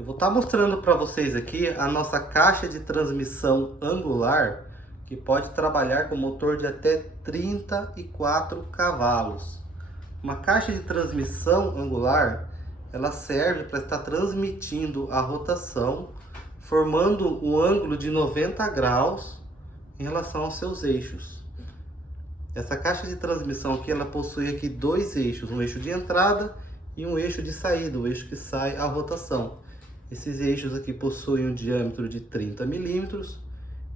Eu vou estar mostrando para vocês aqui a nossa caixa de transmissão angular, que pode trabalhar com motor de até 34 cavalos. Uma caixa de transmissão angular, ela serve para estar transmitindo a rotação, formando um ângulo de 90 graus em relação aos seus eixos. Essa caixa de transmissão aqui, ela possui aqui dois eixos, um eixo de entrada e um eixo de saída, o eixo que sai a rotação. Esses eixos aqui possuem um diâmetro de 30 milímetros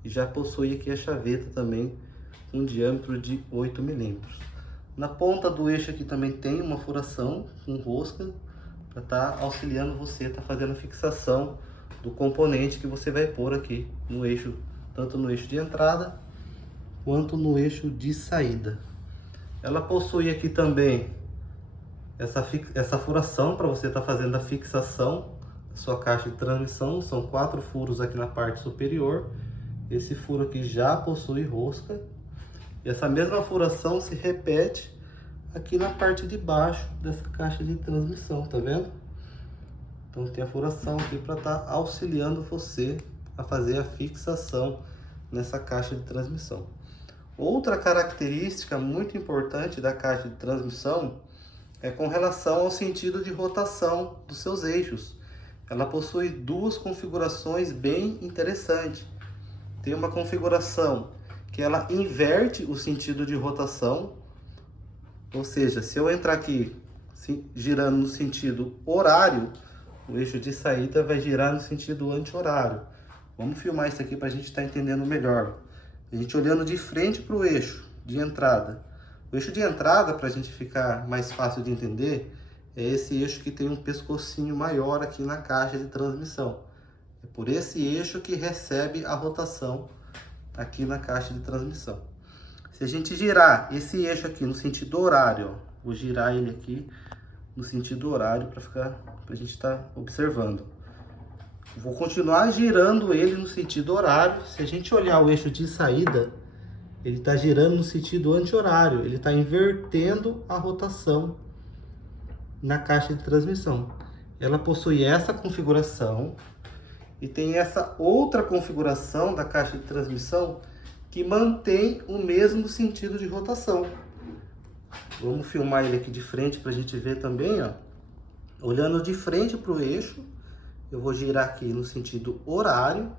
e já possui aqui a chaveta também com um diâmetro de 8 milímetros. Na ponta do eixo aqui também tem uma furação com rosca para estar auxiliando você a estar fazendo a fixação do componente que você vai pôr aqui no eixo, tanto no eixo de entrada quanto no eixo de saída. Ela possui aqui também essa furação para você estar fazendo a fixação da sua caixa de transmissão. São 4 furos aqui na parte superior. Esse furo aqui já possui rosca. E essa mesma furação se repete aqui na parte de baixo dessa caixa de transmissão, tá vendo? Então tem a furação aqui para estar auxiliando você a fazer a fixação nessa caixa de transmissão. Outra característica muito importante da caixa de transmissão é com relação ao sentido de rotação dos seus eixos. Ela possui duas configurações bem interessantes. Tem uma configuração que ela inverte o sentido de rotação, ou seja, se eu entrar aqui girando no sentido horário, o eixo de saída vai girar no sentido anti-horário. Vamos filmar isso aqui para a gente estar entendendo melhor. A gente olhando de frente para o eixo de entrada. O eixo de entrada, para a gente ficar mais fácil de entender, é esse eixo que tem um pescocinho maior aqui na caixa de transmissão. É por esse eixo que recebe a rotação aqui na caixa de transmissão. Se a gente girar esse eixo aqui no sentido horário, ó, vou girar ele aqui no sentido horário para a gente estar observando. Vou continuar girando ele no sentido horário. Se a gente olhar o eixo de saída, ele está girando no sentido anti-horário. Ele está invertendo a rotação na caixa de transmissão. Ela possui essa configuração e tem essa outra configuração da caixa de transmissão que mantém o mesmo sentido de rotação. Vamos filmar ele aqui de frente para a gente ver também, ó. Olhando de frente para o eixo, eu vou girar aqui no sentido horário.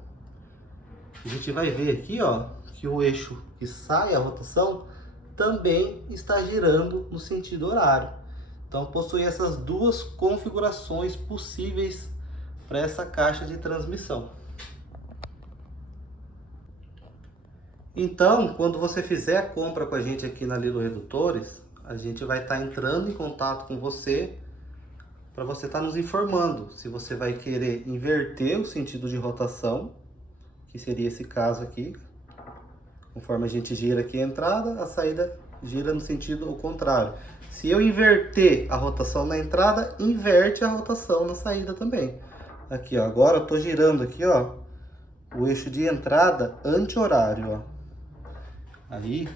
A gente vai ver aqui, ó, que o eixo que sai a rotação também está girando no sentido horário. Então possui essas duas configurações possíveis para essa caixa de transmissão. Então, quando você fizer a compra com a gente aqui na Lilo Redutores, a gente vai estar entrando em contato com você para você estar nos informando se você vai querer inverter o sentido de rotação, que seria esse caso aqui. Conforme a gente gira aqui a entrada, a saída gira no sentido contrário. Se eu inverter a rotação na entrada, inverte a rotação na saída também. Aqui, ó, agora eu estou girando aqui, ó, o eixo de entrada anti-horário, ó. Aí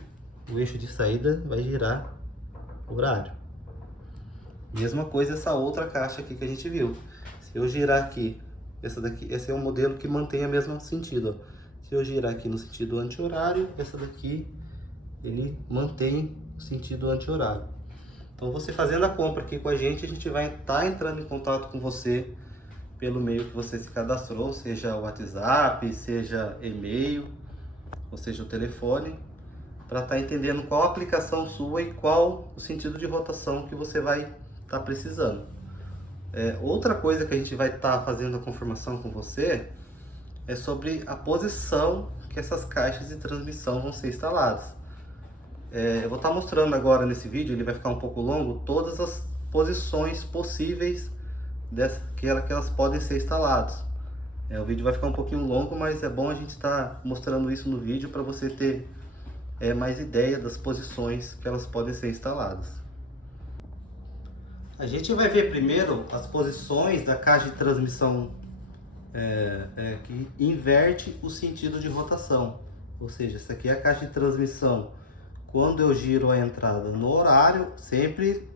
o eixo de saída vai girar horário. Mesma coisa essa outra caixa aqui que a gente viu. Se eu girar aqui, essa daqui, esse é um modelo que mantém o mesmo sentido, ó. Se eu girar aqui no sentido anti-horário, essa daqui ele mantém o sentido anti-horário. Então você fazendo a compra aqui com a gente vai estar entrando em contato com você pelo meio que você se cadastrou, seja o WhatsApp, seja e-mail, ou seja o telefone, para estar entendendo qual a aplicação sua e qual o sentido de rotação que você vai estar precisando. Outra coisa que a gente vai estar fazendo a confirmação com você é sobre a posição que essas caixas de transmissão vão ser instaladas. Eu vou estar mostrando agora nesse vídeo, ele vai ficar um pouco longo, todas as posições possíveis que elas podem ser instaladas. O vídeo vai ficar um pouquinho longo, mas é bom a gente estar mostrando isso no vídeo para você ter mais ideia das posições que elas podem ser instaladas. A gente vai ver primeiro as posições da caixa de transmissão que inverte o sentido de rotação. Ou seja, essa aqui é a caixa de transmissão. Quando eu giro a entrada no horário, sempre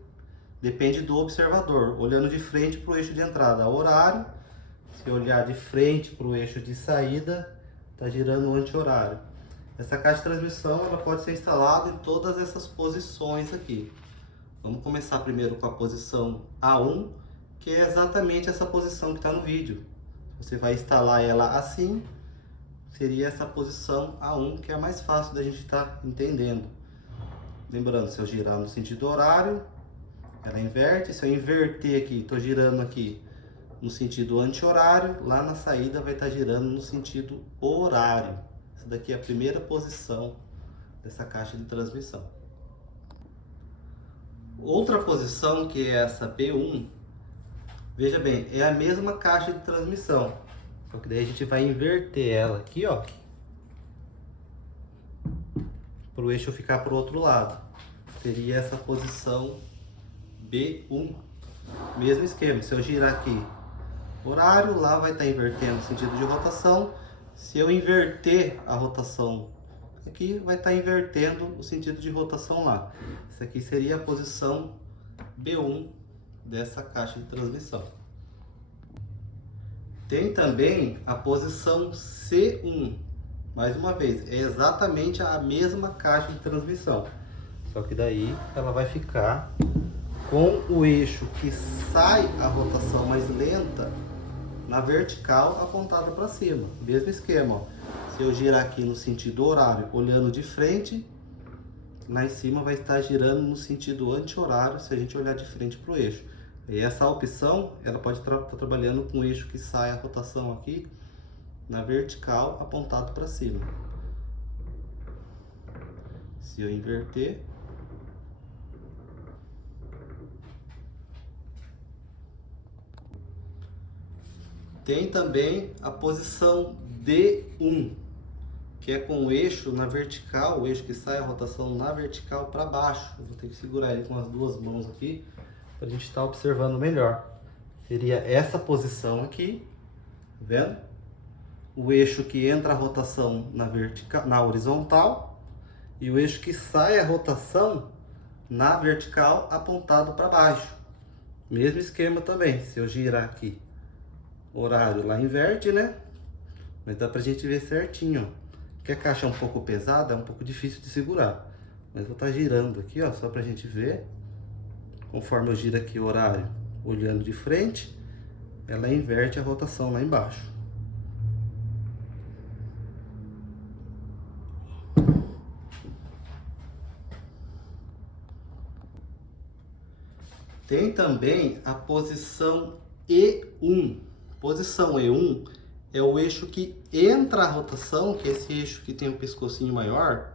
depende do observador. Olhando de frente para o eixo de entrada, horário. Se eu olhar de frente para o eixo de saída, está girando o anti-horário. Essa caixa de transmissão ela pode ser instalada em todas essas posições aqui. Vamos começar primeiro com a posição A1, que é exatamente essa posição que está no vídeo. Você vai instalar ela assim, seria essa posição A1, que é a mais fácil da gente estar entendendo. Lembrando, se eu girar no sentido horário, ela inverte. Se eu inverter aqui, estou girando aqui no sentido anti-horário, lá na saída vai estar girando no sentido horário. Essa daqui é a primeira posição dessa caixa de transmissão. Outra posição, que é essa B1, veja bem, é a mesma caixa de transmissão, só que daí a gente vai inverter ela aqui, ó, para o eixo ficar para o outro lado. Seria essa posição B1. Mesmo esquema, se eu girar aqui horário, lá vai estar invertendo o sentido de rotação. Se eu inverter a rotação aqui, vai estar invertendo o sentido de rotação lá. Essa aqui seria a posição B1 dessa caixa de transmissão. Tem também a posição C1. Mais uma vez, é exatamente a mesma caixa de transmissão. Só que daí ela vai ficar com o eixo que sai a rotação mais lenta na vertical apontada para cima. Mesmo esquema, ó. Se eu girar aqui no sentido horário, olhando de frente, lá em cima vai estar girando no sentido anti-horário, se a gente olhar de frente para o eixo. E essa opção, ela pode estar trabalhando com o eixo que sai a rotação aqui na vertical, apontado para cima. Se eu inverter, tem também a posição D1, que é com o eixo na vertical, o eixo que sai a rotação na vertical para baixo. Eu vou ter que segurar ele com as duas mãos aqui, para a gente estar observando melhor. Seria essa posição aqui, tá vendo? O eixo que entra a rotação na vertical, na horizontal, e o eixo que sai a rotação na vertical apontado para baixo. Mesmo esquema também, se eu girar aqui horário, lá inverte, né? Mas dá pra gente ver certinho, ó. Que a caixa é um pouco pesada, é um pouco difícil de segurar. Mas vou estar girando aqui, ó, só pra gente ver. Conforme eu giro aqui o horário, olhando de frente, ela inverte a rotação lá embaixo. Tem também a posição E1. Posição E1 é o eixo que entra a rotação, que é esse eixo que tem um pescocinho maior,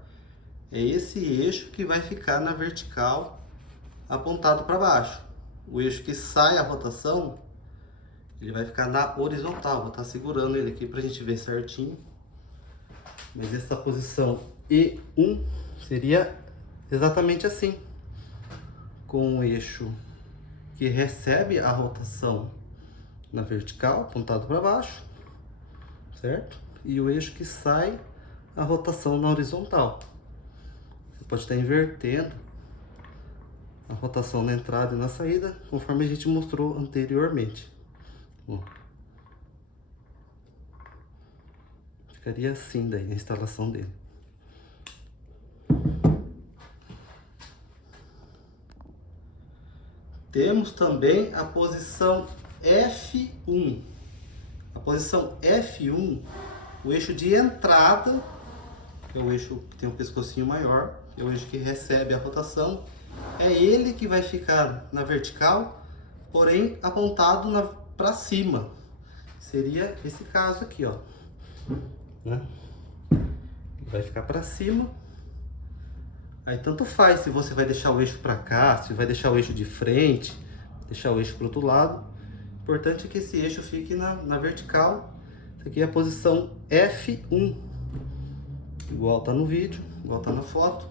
é esse eixo que vai ficar na vertical apontado para baixo. O eixo que sai a rotação, ele vai ficar na horizontal. Vou estar segurando ele aqui para a gente ver certinho. Mas essa posição E1 seria exatamente assim, com o eixo que recebe a rotação na vertical, apontado para baixo, certo? E o eixo que sai a rotação na horizontal. Você pode estar invertendo a rotação na entrada e na saída, conforme a gente mostrou anteriormente. Ó. Ficaria assim daí a instalação dele. Temos também a posição F1. A posição F1, o eixo de entrada, que é o eixo que tem um pescocinho maior, que é o eixo que recebe a rotação, é ele que vai ficar na vertical, porém apontado para cima. Seria esse caso aqui, ó. Né? Ele vai ficar para cima. Aí tanto faz se você vai deixar o eixo para cá, se vai deixar o eixo de frente, deixar o eixo para o outro lado. O importante é que esse eixo fique na vertical. Essa aqui é a posição F1. Igual tá no vídeo, igual tá na foto.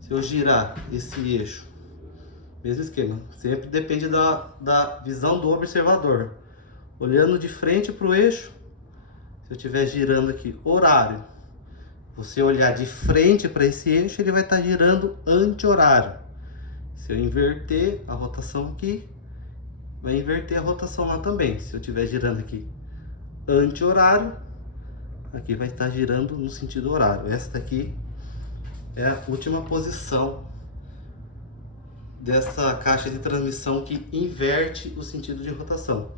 Se eu girar esse eixo, mesmo esquema. Sempre depende da visão do observador. Olhando de frente para o eixo, se eu estiver girando aqui horário, você olhar de frente para esse eixo, ele vai estar girando anti-horário. Se eu inverter a rotação aqui, vai inverter a rotação lá também. Se eu estiver girando aqui anti-horário, aqui vai estar girando no sentido horário. Essa daqui é a última posição dessa caixa de transmissão que inverte o sentido de rotação.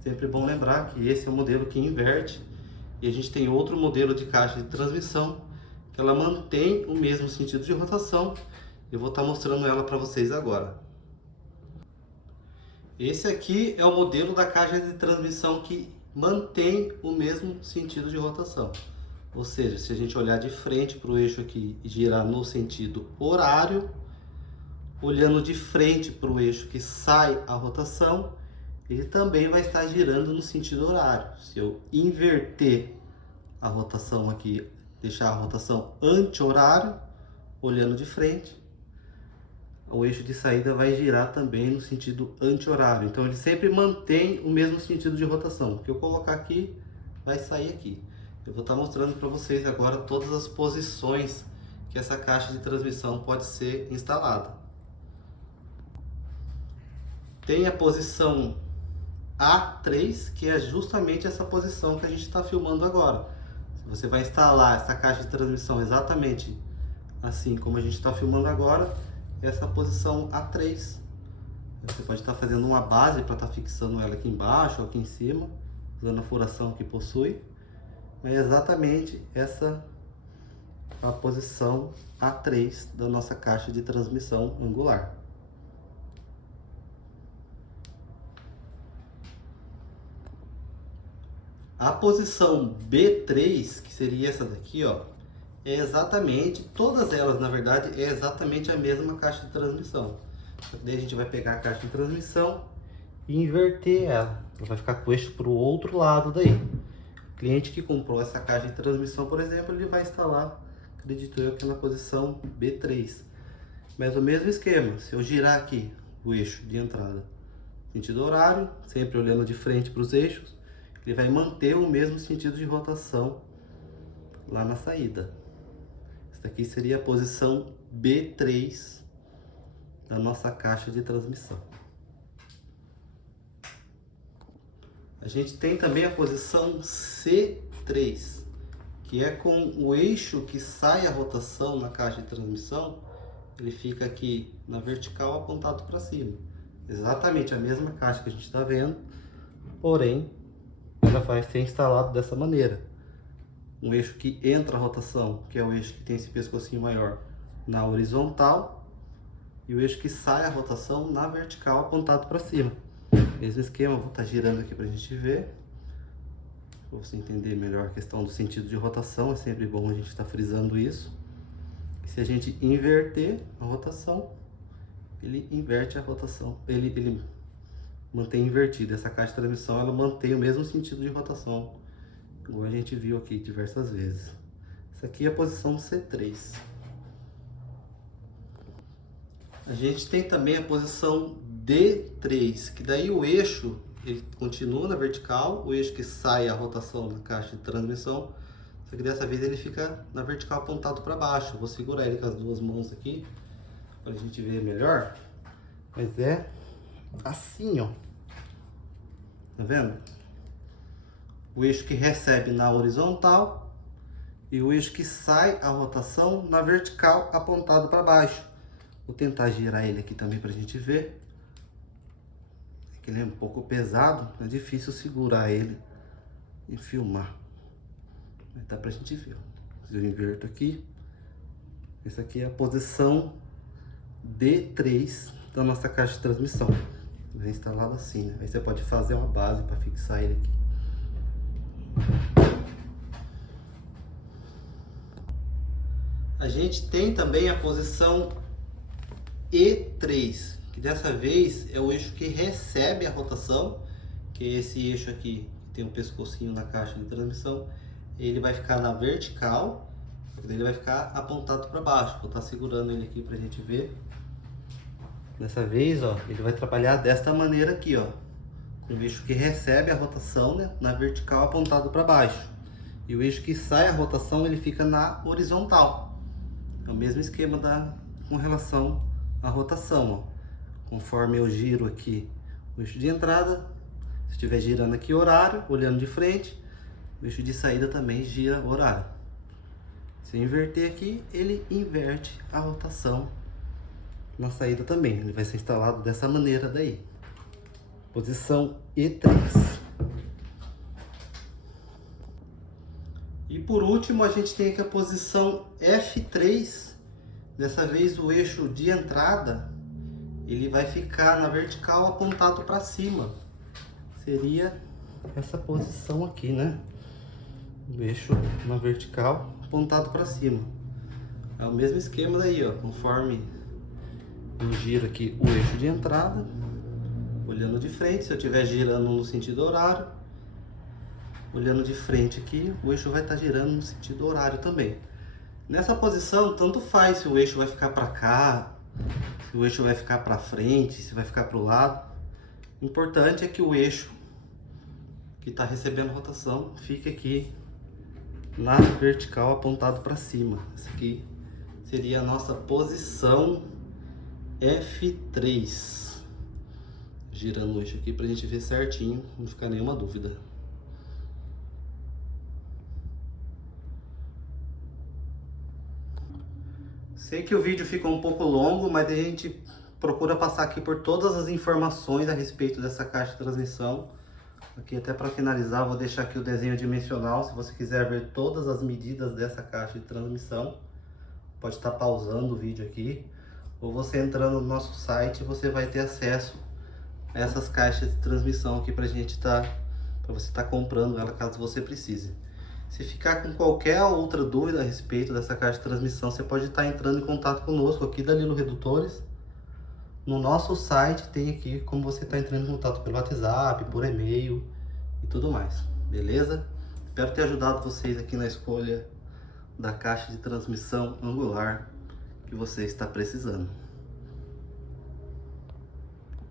Sempre bom lembrar que esse é o modelo que inverte, e a gente tem outro modelo de caixa de transmissão que ela mantém o mesmo sentido de rotação. Eu vou estar mostrando ela para vocês agora. Esse aqui é o modelo da caixa de transmissão que mantém o mesmo sentido de rotação. Ou seja, se a gente olhar de frente para o eixo aqui e girar no sentido horário, olhando de frente para o eixo que sai a rotação, ele também vai estar girando no sentido horário. Se eu inverter a rotação aqui, deixar a rotação anti-horário, olhando de frente, o eixo de saída vai girar também no sentido anti-horário. Então ele sempre mantém o mesmo sentido de rotação. O que eu colocar aqui, vai sair aqui. Eu vou estar mostrando para vocês agora todas as posições que essa caixa de transmissão pode ser instalada. Tem a posição A3, que é justamente essa posição que a gente está filmando agora. Você vai instalar essa caixa de transmissão exatamente assim como a gente está filmando agora, essa posição A3. Você pode estar fazendo uma base para estar fixando ela aqui embaixo ou aqui em cima, usando a furação que possui. Mas é exatamente essa a posição A3 da nossa caixa de transmissão angular. A posição B3, que seria essa daqui, ó, é exatamente, todas elas na verdade, é exatamente a mesma caixa de transmissão. Só que daí a gente vai pegar a caixa de transmissão e inverter ela. Ela vai ficar com o eixo para o outro lado daí. O cliente que comprou essa caixa de transmissão, por exemplo, ele vai instalar, acredito eu, que na posição B3. Mas o mesmo esquema, se eu girar aqui o eixo de entrada, sentido horário, sempre olhando de frente para os eixos, ele vai manter o mesmo sentido de rotação lá na saída. Essa aqui seria a posição B3 da nossa caixa de transmissão. A gente tem também a posição C3, que é com o eixo que sai a rotação na caixa de transmissão, ele fica aqui na vertical apontado para cima. Exatamente a mesma caixa que a gente está vendo, porém ela vai ser instalada dessa maneira. Um eixo que entra a rotação, que é o eixo que tem esse pescocinho maior, na horizontal, e o eixo que sai a rotação na vertical apontado para cima. Mesmo esquema, vou estar girando aqui para a gente ver, para você entender melhor a questão do sentido de rotação. É sempre bom a gente estar frisando isso. E se a gente inverter a rotação, ele inverte a rotação, ele mantém invertida. Essa caixa de transmissão, ela mantém o mesmo sentido de rotação, como a gente viu aqui diversas vezes. Essa aqui é a posição C3. A gente tem também a posição D3, que daí o eixo ele continua na vertical, o eixo que sai a rotação da caixa de transmissão, só que dessa vez ele fica na vertical apontado para baixo. Eu vou segurar ele com as duas mãos aqui para a gente ver melhor. Mas é assim, ó. Tá vendo? O eixo que recebe na horizontal e o eixo que sai a rotação na vertical apontado para baixo. Vou tentar girar ele aqui também para a gente ver. É que ele é um pouco pesado, é difícil segurar ele e filmar. Mas dá para a gente ver. Se eu inverto aqui, essa aqui é a posição D3 da nossa caixa de transmissão. Vem instalado assim, né? Aí você pode fazer uma base para fixar ele aqui. A gente tem também a posição E3, que dessa vez é o eixo que recebe a rotação, que é esse eixo aqui, que tem um pescocinho na caixa de transmissão. Ele vai ficar na vertical, ele vai ficar apontado para baixo. Vou estar segurando ele aqui para a gente ver. Dessa vez, ó, ele vai trabalhar desta maneira aqui, ó, com o eixo que recebe a rotação, né, na vertical apontado para baixo, e o eixo que sai a rotação ele fica na horizontal. É o mesmo esquema com relação à rotação, ó. Conforme eu giro aqui o eixo de entrada, se estiver girando aqui horário, olhando de frente, O eixo de saída também gira horário. Se eu inverter aqui, ele inverte a rotação na saída também. Ele vai ser instalado dessa maneira daí. Posição E3. E por último, a gente tem aqui a posição F3. Dessa vez o eixo de entrada, ele vai ficar na vertical apontado para cima. Seria essa posição aqui, né? O eixo na vertical apontado para cima. É o mesmo esquema daí, ó. Conforme eu giro aqui o eixo de entrada, olhando de frente, se eu estiver girando no sentido horário, olhando de frente aqui, o eixo vai estar girando no sentido horário também. Nessa posição, tanto faz se o eixo vai ficar para cá, se o eixo vai ficar para frente, se vai ficar para o lado. O importante é que o eixo que está recebendo rotação fique aqui na vertical apontado para cima. Essa aqui seria a nossa posição F3. Girando o eixo aqui para a gente ver certinho, não ficar nenhuma dúvida. Sei que o vídeo ficou um pouco longo, mas a gente procura passar aqui por todas as informações a respeito dessa caixa de transmissão. Aqui até para finalizar, vou deixar aqui o desenho dimensional, se você quiser ver todas as medidas dessa caixa de transmissão. Pode estar pausando o vídeo aqui, ou você entrando no nosso site, você vai ter acesso a essas caixas de transmissão aqui para você estar comprando ela caso você precise. Se ficar com qualquer outra dúvida a respeito dessa caixa de transmissão, você pode estar entrando em contato conosco aqui da Lilo Redutores. No nosso site tem aqui como você está entrando em contato pelo WhatsApp, por e-mail e tudo mais, beleza? Espero ter ajudado vocês aqui na escolha da caixa de transmissão angular que você está precisando.